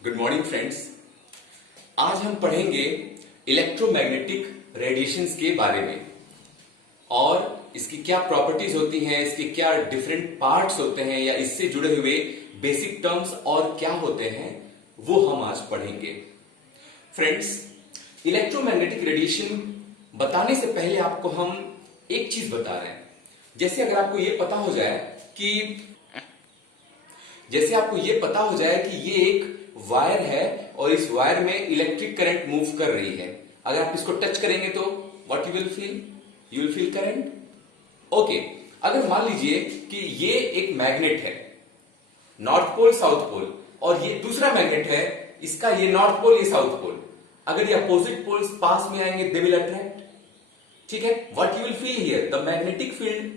Good morning friends. आज हम पढ़ेंगे इलेक्ट्रोमैग्नेटिक रेडिएशंस के बारे में और इसकी क्या प्रॉपर्टीज होती हैं, इसके क्या डिफरेंट पार्ट्स होते हैं या इससे जुड़े हुए बेसिक टर्म्स और क्या होते हैं वो हम आज पढ़ेंगे। फ्रेंड्स, इलेक्ट्रोमैग्नेटिक रेडिएशन बताने से पहले आपको हम एक चीज बता रहे हैं। जैसे अगर आपको ये पता हो जाए कि ये एक वायर है और इस वायर में इलेक्ट्रिक करंट मूव कर रही है। अगर आप इसको टच करेंगे तो what you will feel current. Okay, अगर मान लीजिए कि ये एक मैग्नेट है, नॉर्थ पोल साउथ पोल, और ये दूसरा मैग्नेट है, इसका ये नॉर्थ पोल ये साउथ पोल। अगर ये अपोजिट पोल्स पास में आएंगे दे विल अट्रैक्ट, ठीक है। What you will feel here, the magnetic field.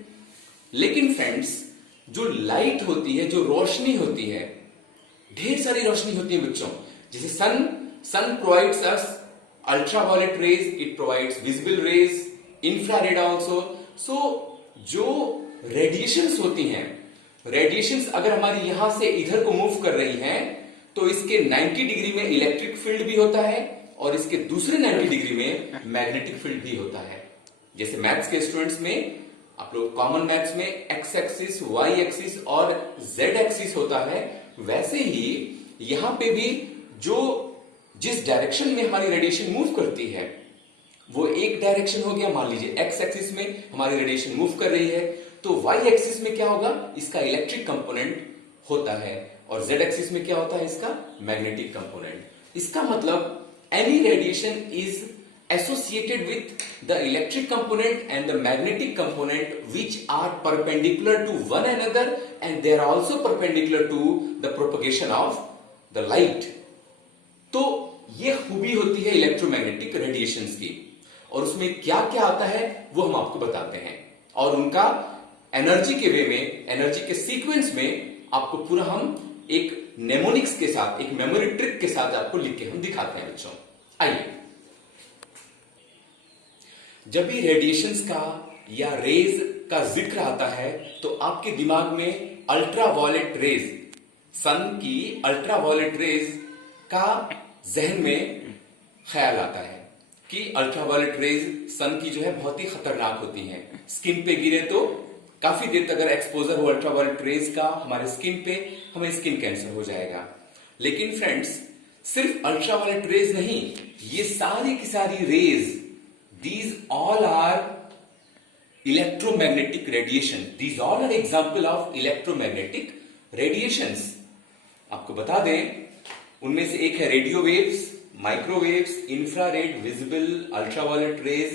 लेकिन फ्रेंड्स, जो लाइट होती है, जो रोशनी होती है, ढेर सारी रोशनी होती है बच्चों। जैसे sun provides us ultraviolet rays, it provides visible rays, infrared also. So जो रेडिएशंस होती हैं, रेडिएशंस अगर हमारी यहां से इधर को मूव कर रही हैं तो इसके 90 डिग्री में इलेक्ट्रिक फील्ड भी होता है और इसके दूसरे 90 डिग्री में मैग्नेटिक फील्ड भी होता है। जैसे मैथ्स के स्टूडेंट्स में आप लोग कॉमन मैथ्स में एक्स एक्सिस, वाई एक्सिस और जेड एक्सिस होता है, वैसे ही यहां पे भी जिस डायरेक्शन में हमारी रेडिएशन मूव करती है वो एक डायरेक्शन हो गया। मान लीजिए एक्स एक्सिस में हमारी रेडिएशन मूव कर रही है तो वाई एक्सिस में क्या होगा, इसका इलेक्ट्रिक कंपोनेंट होता है, और जेड एक्सिस में क्या होता है, इसका मैग्नेटिक कंपोनेंट। इसका मतलब any radiation is associated with the electric component and the magnetic component which are perpendicular to one another and they are also perpendicular to the propagation of the light। तो ये खूबी होती है electromagnetic radiations की, और उसमें क्या क्या आता है वो हम आपको बताते हैं, और उनका एनर्जी के वे में, एनर्जी के सीक्वेंस में आपको पूरा हम एक नेमोनिक्स के साथ, एक मेमोरी ट्रिक के साथ आपको लिख के हम दिखाते हैं बच्चों। आइए, जब भी रेडिएशंस का या रेज का जिक्र आता है तो आपके दिमाग में अल्ट्रावायलेट रेज, सन की अल्ट्रावायलेट रेज का जहन में ख्याल आता है कि अल्ट्रावायलेट रेज सन की जो है बहुत ही खतरनाक होती हैं। स्किन पे गिरे तो काफी देर तक अगर एक्सपोजर हो अल्ट्रावायलेट रेज का हमारे स्किन पे, हमें स्किन कैंसर हो जाएगा। लेकिन फ्रेंड्स, सिर्फ अल्ट्रावायलेट रेज नहीं, ये सारी की सारी raise, these all are electromagnetic radiation, these all are example of electromagnetic radiations। आपको बता दें, उनमें से एक है radio waves, microwaves, infrared, visible, ultraviolet rays,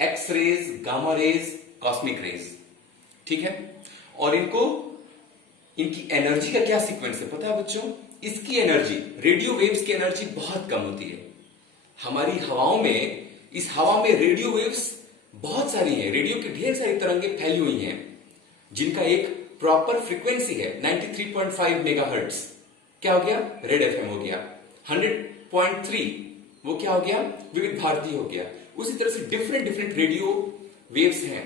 x rays, gamma rays, cosmic rays, ठीक है। और इनकी एनर्जी का क्या सीक्वेंस है पता है बच्चों? इसकी एनर्जी, रेडियो वेव्स की एनर्जी बहुत कम होती है। हमारी हवाओं में, इस हवा में रेडियो वेव्स बहुत सारी हैं, रेडियो की ढेर सारी तरंगें फैली हुई हैं जिनका एक प्रॉपर फ्रीक्वेंसी है 93.5 मेगाहर्ट्ज। क्या हो गया? रेड एफएम हो गया। 100.3 वो क्या हो गया? विविध भारती हो गया। उसी तरह से डिफरेंट रेडियो वेव्स हैं,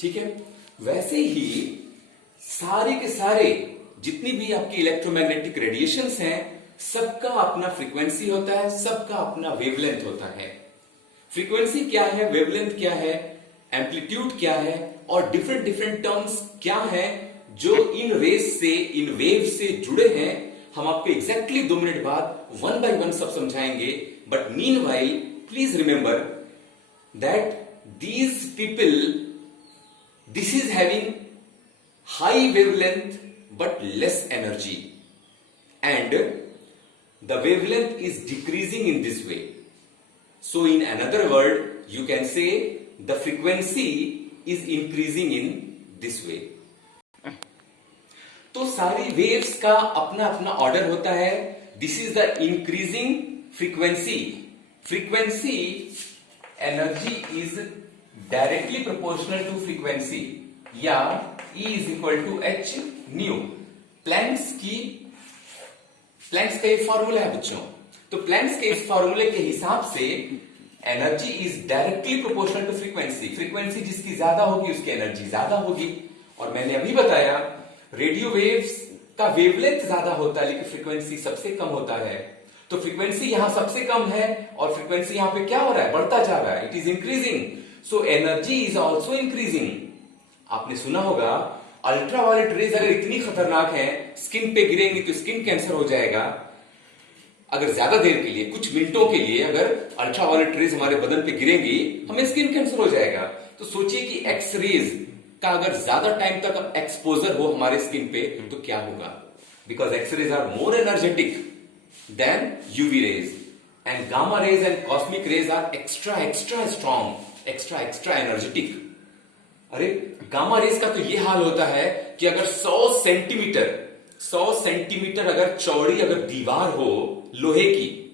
ठीक है। वैसे ही सारे के सारे जितनी भी आपकी इलेक्ट्रोमैग्नेटिक रेडिएशंस हैं, सबका अपना फ्रीक्वेंसी होता है, सबका अपना वेवलेंथ होता है। फ्रीक्वेंसी क्या है, वेवलेंथ क्या है, एम्पलीट्यूड क्या है, और डिफरेंट टर्म्स क्या है जो इन रेज से, इन वेव से जुड़े हैं, हम आपको एग्जैक्टली 2 मिनट बाद वन बाय वन सब समझाएंगे। But meanwhile please remember that these people, this is having high wavelength but less energy, and the wavelength is decreasing in this way. So in another word, you can say the frequency is increasing in this way। तो सारी waves का अपना अपना order होता है। This is the increasing frequency। Frequency energy is directly proportional to frequency, या E is equal to h nu। Planck's का ये फॉर्मूला है बच्चों। तो प्लैंक्स के इस फॉर्मूले के हिसाब से energy is directly proportional to frequency. Frequency जिसकी ज्यादा होगी उसकी एनर्जी ज्यादा होगी। और मैंने अभी बताया रेडियो वेव्स का वेवलेंथ ज्यादा होता है लेकिन फ्रीक्वेंसी सबसे कम होता है, तो फ्रीक्वेंसी यहां सबसे कम है और फ्रीक्वेंसी यहां पे क्या हो रहा है, बढ़ता जा रहा है, it is increasing, so energy is also increasing. आपने सुना होगा अल्ट्रावायलेट रेज अगर इतनी खतरनाक है, स्किन पे गिरेंगी तो स्किन कैंसर हो जाएगा। अगर ज्यादा देर के लिए, कुछ मिनटों के लिए अगर अल्ट्रावायलेट रेज हमारे बदन पे गिरेंगी, हमें स्किन कैंसर हो जाएगा। तो सोचिए कि एक्स रेज का अगर ज्यादा टाइम तक एक्सपोजर हो हमारे स्किन पे तो क्या होगा, because x rays are more energetic than UV rays and gamma rays and cosmic rays are extra extra strong, extra extra energetic. अरे गामा रेज का तो ये हाल होता है कि अगर 100 सेंटीमीटर अगर चौड़ी अगर दीवार हो लोहे की,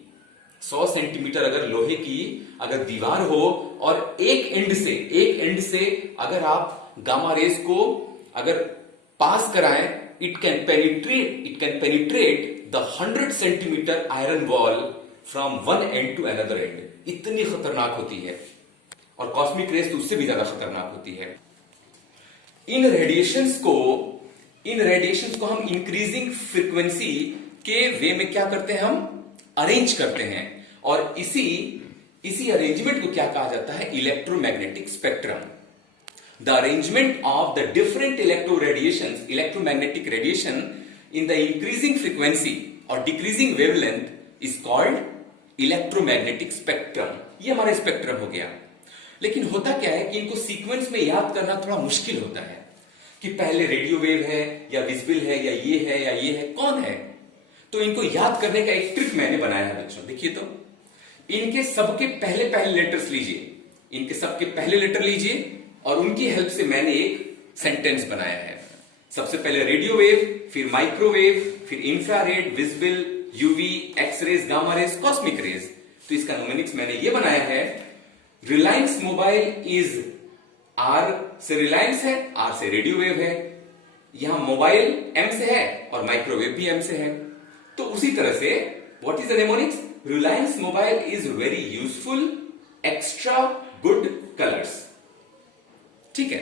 100 सेंटीमीटर अगर लोहे की अगर दीवार हो और एक एंड से अगर आप गामा रेज को अगर पास कराएं, it can penetrate the 100 centimetre iron wall from one end to another end. इतनी खतरनाक होती है, और कॉस्मिक रेज तो उससे भी ज्यादा खतरनाक होती है। इन रेडिएशंस को हम इंक्रीजिंग फ्रीक्वेंसी के वे में क्या करते हैं, हम अरेंज करते हैं, और इसी अरेंजमेंट को क्या कहा जाता है, electromagnetic spectrum. The arrangement of the different electromagnetic radiation in the increasing frequency और decreasing wavelength is called electromagnetic spectrum. ये हमारा स्पेक्ट्रम हो गया। लेकिन होता क्या है कि इनको सीक्वेंस में याद करना थोड़ा मुश्किल होता है कि पहले रेडियो वेव है या विजिबल है या ये है, कौन है। तो इनको याद करने का एक ट्रिक मैंने बनाया है बच्चों। देखिए तो इनके सबके पहले लेटर्स लीजिए, इनके सबके पहले लेटर लीजिए और उनकी हेल्प से मैंने एक सेंटेंस बनाया है। सबसे पहले रेडियो वेव, फिर माइक्रोवेव, फिर infrared, visible, UV, x rays, gamma rays, cosmic rays. तो इसका न्यूमेरिक्स मैंने ये बनाया है, रिलायंस मोबाइल इज आर से रिलायंस है, आर से रेडियो वेव है, यहां मोबाइल एम से है और माइक्रोवेव भी एम से है। तो उसी तरह से what is the mnemonics, Reliance mobile is very useful, extra good colours. ठीक है,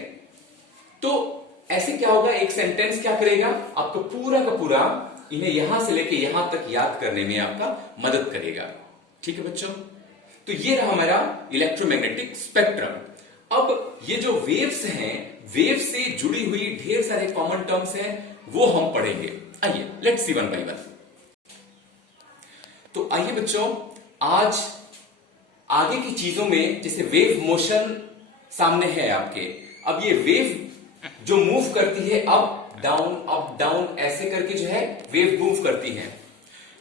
तो ऐसे क्या होगा, एक सेंटेंस क्या करेगा, आपको पूरा का पूरा इन्हें यहां से लेके यहां तक याद करने में आपका मदद करेगा। ठीक है बच्चों, तो ये रहा हमारा इलेक्ट्रोमैग्नेटिक स्पेक्ट्रम। अब ये जो वेव्स हैं, वेव से जुड़ी हुई ढेर सारे कॉमन टर्म्स हैं, वो हम पढ़ेंगे। आइए let's see one by one. तो आइए बच्चों, आज आगे की चीजों में जैसे वेव मोशन सामने है आपके। अब ये वेव जो मूव करती है अप डाउन ऐसे करके जो है वेव मूव करती है।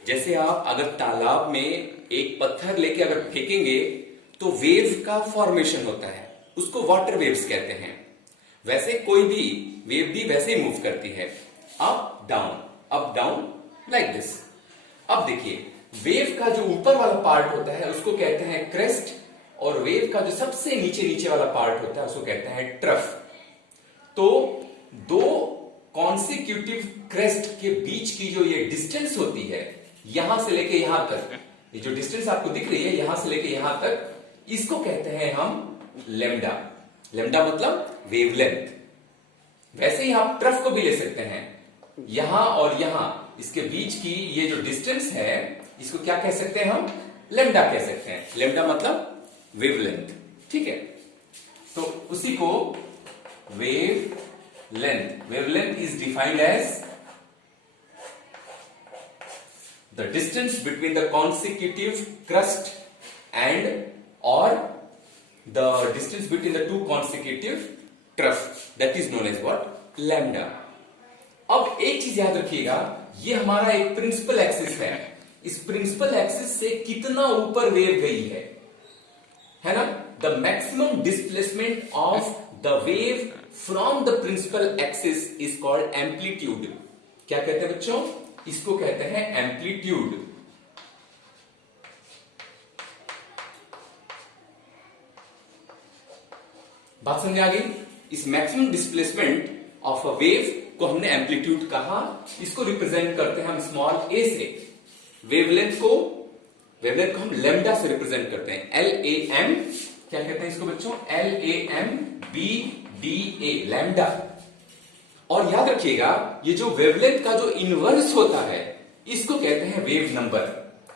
जैसे आप अगर तालाब में एक पत्थर लेके अगर फेंकेंगे तो वेव का फॉर्मेशन होता है, उसको वाटर वेव्स कहते हैं। वैसे कोई भी वेव भी वैसे ही मूव करती है, अप डाउन लाइक दिस। अब देखिए, वेव का जो ऊपर वाला पार्ट होता है उसको कहते हैं क्रेस्ट, और वेव का जो सबसे नीचे वाला पार्ट होता है उसको कहते हैं ट्रफ। तो दो कॉन्सिक्यूटिव क्रेस्ट के बीच की जो ये डिस्टेंस होती है, यहां से लेके यहां तक, ये जो डिस्टेंस आपको दिख रही है यहां से लेके यहां तक, इसको कहते हैं हम लेम्डा। लेम्डा मतलब वेवलेंथ। वैसे ही आप ट्रफ को भी ले सकते हैं, यहां और यहां इसके बीच की ये जो डिस्टेंस है इसको क्या कह सकते हैं, हम लेम्डा कह सकते हैं। लेम्डा मतलब वेवलेंथ। ठीक है, तो उसी को wavelength is defined as the distance between the consecutive crust and or the distance between the two consecutive trough, that is known as what, lambda। अब एक चीज याद रखिएगा, ये हमारा एक प्रिंसिपल एक्सिस है। इस प्रिंसिपल एक्सिस से कितना ऊपर वेव गई है ना, the maximum displacement of the wave from the principal axis is called amplitude. क्या कहते हैं बच्चों, इसको कहते हैं एम्पलीट्यूड। बात समझ आ गई। इस maximum displacement of a wave को हमने एम्पलीट्यूड कहा। इसको रिप्रेजेंट करते हैं हम स्मॉल ए से। वेवलेंथ को हम लेम्डा से रिप्रेजेंट करते हैं, LAM। क्या कहते हैं इसको बच्चों, LAMBDA, लैम्डा। और याद रखिएगा ये जो वेवलेंथ का जो इनवर्स होता है इसको कहते हैं वेव नंबर।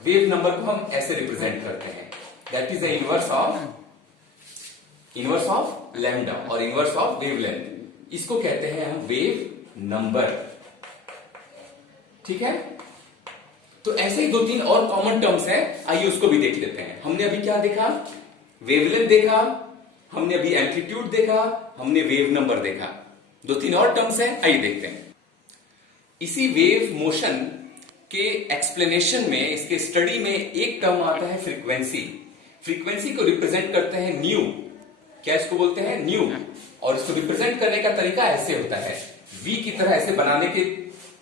वेव नंबर को हम ऐसे रिप्रेजेंट करते हैं, that is the inverse of lambda और इनवर्स ऑफ वेवलेंथ, इसको कहते हैं हम वेव नंबर। ठीक है, तो ऐसे ही 2-3 और कॉमन टर्म्स हैं, आइए उसको भी देख लेते हैं। हमने अभी क्या देखा, वेवलेंथ देखा, हमने अभी एम्पलीट्यूड देखा, हमने वेव नंबर देखा, 2-3 और टर्म्स हैं, आइए देखते हैं। इसी वेव मोशन के एक्सप्लेनेशन में, इसके स्टडी में एक टर्म आता है फ्रीक्वेंसी। फ्रीक्वेंसी को रिप्रेजेंट करते हैं न्यू, क्या इसको बोलते हैं न्यू, और इसको रिप्रेजेंट करने का तरीका ऐसे होता है, वी की तरह ऐसे बनाने के,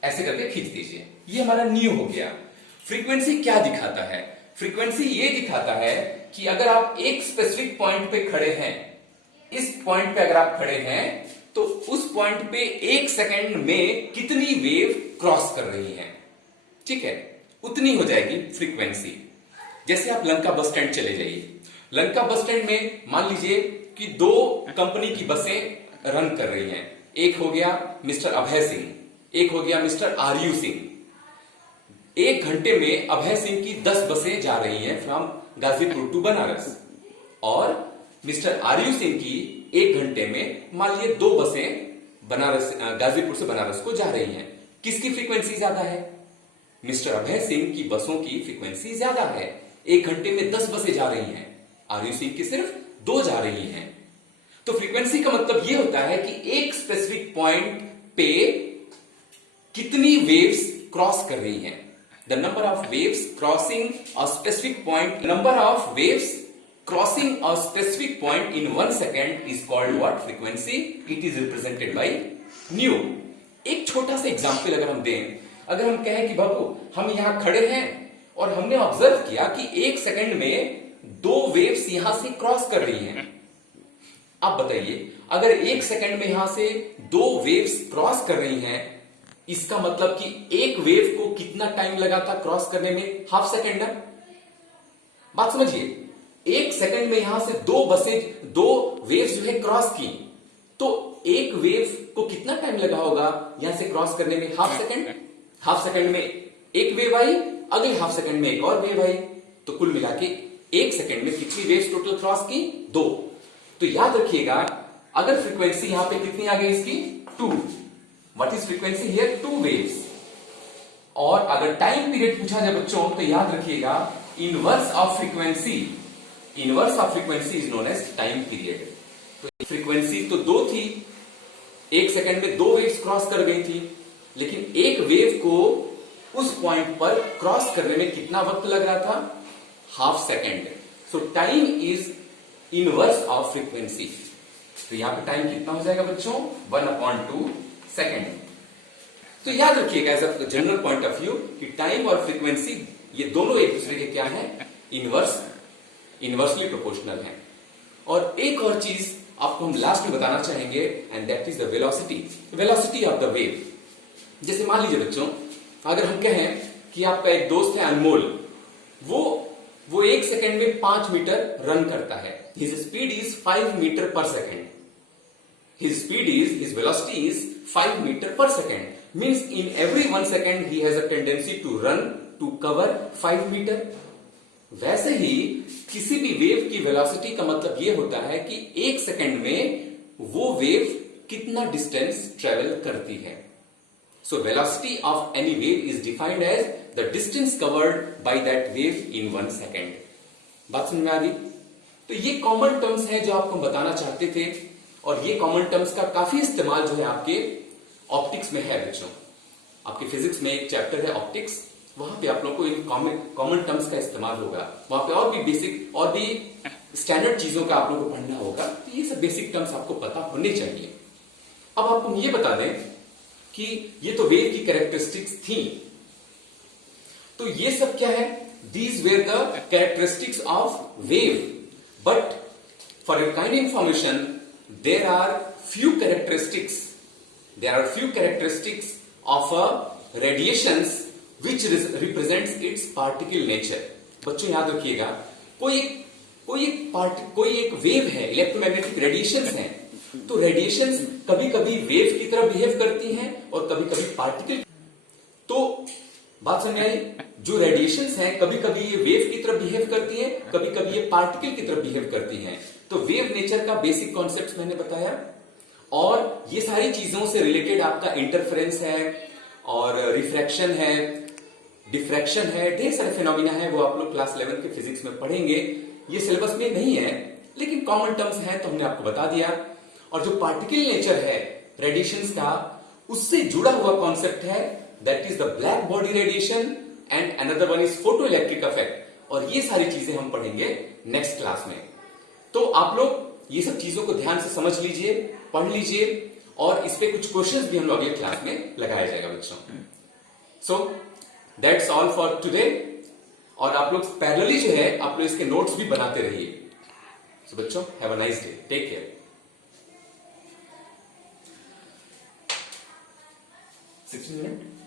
ऐसे करके खींच दीजिए, ये हमारा न्यू हो गया। फ्रीक्वेंसी क्या दिखाता है, फ्रीक्वेंसी ये दिखाता है कि अगर आप एक स्पेसिफिक पॉइंट पे खड़े हैं, इस पॉइंट पे अगर आप खड़े हैं तो उस पॉइंट पे 1 सेकंड में कितनी वेव क्रॉस कर रही है, ठीक है, उतनी हो जाएगी फ्रीक्वेंसी। जैसे आप लंका बस स्टैंड चले जाइए, लंका बस स्टैंड में मान लीजिए कि 2 कंपनी की बसें रन कर रही हैं, एक हो गया मिस्टर अभय सिंह, एक हो गया मिस्टर आरयू सिंह। 1 घंटे में अभय सिंह की 10 बसें जा रही हैं फ्रॉम गाजीपुर टू बनारस, और मिस्टर आरयू सिंह की 1 घंटे में मान लीजिए 2 बसें बनारस, गाजीपुर से बनारस को जा रही हैं। किसकी फ्रीक्वेंसी ज्यादा है, मिस्टर अभय सिंह की बसों की फ्रीक्वेंसी ज्यादा है, 1 घंटे में 10 बसें जा रही हैं, आरयू सिंह की सिर्फ 2 जा रही हैं। तो फ्रीक्वेंसी का मतलब यह होता है कि एक स्पेसिफिक पॉइंट पे कितनी वेव्स क्रॉस कर रही हैं। The number of waves crossing a specific point, number of waves crossing a specific point in 1 second is called what? Frequency. It is represented by nu. एक छोटा सा एग्जाम्पल अगर हम दें, अगर हम कहें कि बाबू हम यहां खड़े हैं और हमने ऑब्जर्व किया कि 1 सेकंड में 2 वेव्स यहां से क्रॉस कर रही हैं। आप बताइए, अगर 1 सेकंड में यहां से 2 वेव्स क्रॉस कर रही हैं, इसका मतलब कि एक वेव को कितना टाइम लगा था क्रॉस करने में? हाफ सेकंड ना। बात समझिए, 1 सेकंड में यहां से 2 वेव्स जो है क्रॉस की, तो एक वेव को कितना टाइम लगा होगा यहां से क्रॉस करने में? Half second. हाफ सेकंड में एक वेव आई, अगले हाफ सेकंड में एक और वेव आई, तो कुल मिला के 1 सेकंड में कितनी वेव्स टोटल क्रॉस की? 2। तो याद रखिएगा, अगर फ्रीक्वेंसी यहां पे कितनी आ गई इसकी? 2। What is frequency here? 2 waves. और अगर टाइम पीरियड पूछा जाए बच्चों, तो याद रखिएगा inverse of frequency, inverse of frequency is known as time period. तो फ्रीक्वेंसी तो 2 थी, 1 सेकंड में 2 वेव्स क्रॉस कर गई थी, लेकिन एक वेव को उस पॉइंट पर क्रॉस करने में कितना वक्त लग रहा था? Half second. So time is inverse of frequency. तो यहां पे टाइम कितना हो जाएगा बच्चों? 1/2 सेकंड। तो याद रखिएगा as a general point of view कि टाइम और फ्रीक्वेंसी ये दोनों एक दूसरे के क्या है? इनवर्सली प्रोपोर्शनल है। और एक और चीज आपको हम लास्ट में बताना चाहेंगे, and that is the velocity of the wave. जैसे मान लीजिए बच्चों, अगर हम कहें कि आपका एक दोस्त है अनमोल, वो 1 सेकंड में 5 मीटर रन करता है, हिज स्पीड इज 5 मीटर पर second, his velocity is 5 meter per second, means in every 1 second he has a tendency to run to cover 5 meter। वैसे ही किसी भी वेव की वेलोसिटी का मतलब यह होता है कि 1 सेकंड में वो वेव कितना डिस्टेंस ट्रेवल करती है। So velocity of any wave is defined as the distance covered by that wave in 1 second. बात समझ में आ गई? तो ये कॉमन टर्म्स हैं जो आपको बताना चाहते थे, और ये कॉमन टर्म्स का काफी इस्तेमाल जो है आपके ऑप्टिक्स में है बच्चों। आपके फिजिक्स में एक चैप्टर है ऑप्टिक्स, वहां पे आप लोगों को इन कॉमन टर्म्स का इस्तेमाल होगा। वहां पे और भी बेसिक और भी स्टैंडर्ड चीजों का आप लोगों को पढ़ना होगा। तो ये सब बेसिक टर्म्स आपको पता होने चाहिए। अब आपको ये बता दें कि ये तो वेव की कैरेक्टरिस्टिक्स थी, तो ये सब क्या है? These were the characteristics of wave, but for your kind information there are few characteristics of a radiations which represents its particle nature। बच्चों याद रखिएगा, कोई एक वेव है, इलेक्ट्रोमैग्नेटिक रेडिएशंस हैं, तो रेडिएशंस कभी कभी वेव की तरह बिहेव करती हैं और कभी कभी पार्टिकल। तो बात समझ में आई? जो रेडिएशंस हैं कभी कभी ये वेव की तरह बिहेव करती हैं, कभी कभी ये पार्टिकल की तरह बिहेव करती हैं। तो वेव नेचर का बेसिक कॉन्सेप्ट मैंने बताया, और ये सारी चीजों से रिलेटेड आपका इंटरफेरेंस है और रिफ्रैक्शन है, डिफ्रैक्शन है, ढेर सारे फिनोमिना है, वो आप लोग क्लास 11 के फिजिक्स में पढ़ेंगे। ये सिलेबस में नहीं है लेकिन कॉमन टर्म्स हैं तो हमने आपको बता दिया। और जो पार्टिकल नेचर है रेडिएशंस का, उससे जुड़ा हुआ कॉन्सेप्ट है, that is the black body radiation and another one is photo electric effect. और ये सारी चीजें हम पढ़ेंगे नेक्स्ट क्लास में। तो आप लोग ये सब चीजों को ध्यान से समझ लीजिए, पढ़ लीजिए, और इस पे कुछ क्वेश्चंस भी हम लोग अगले क्लास में लगाया जाएगा बच्चों। So that's all for today. और आप लोग पैरेलली जो है आप लोग इसके नोट्स भी बनाते रहिए। सो बच्चों, have a nice day, take care. 16 minute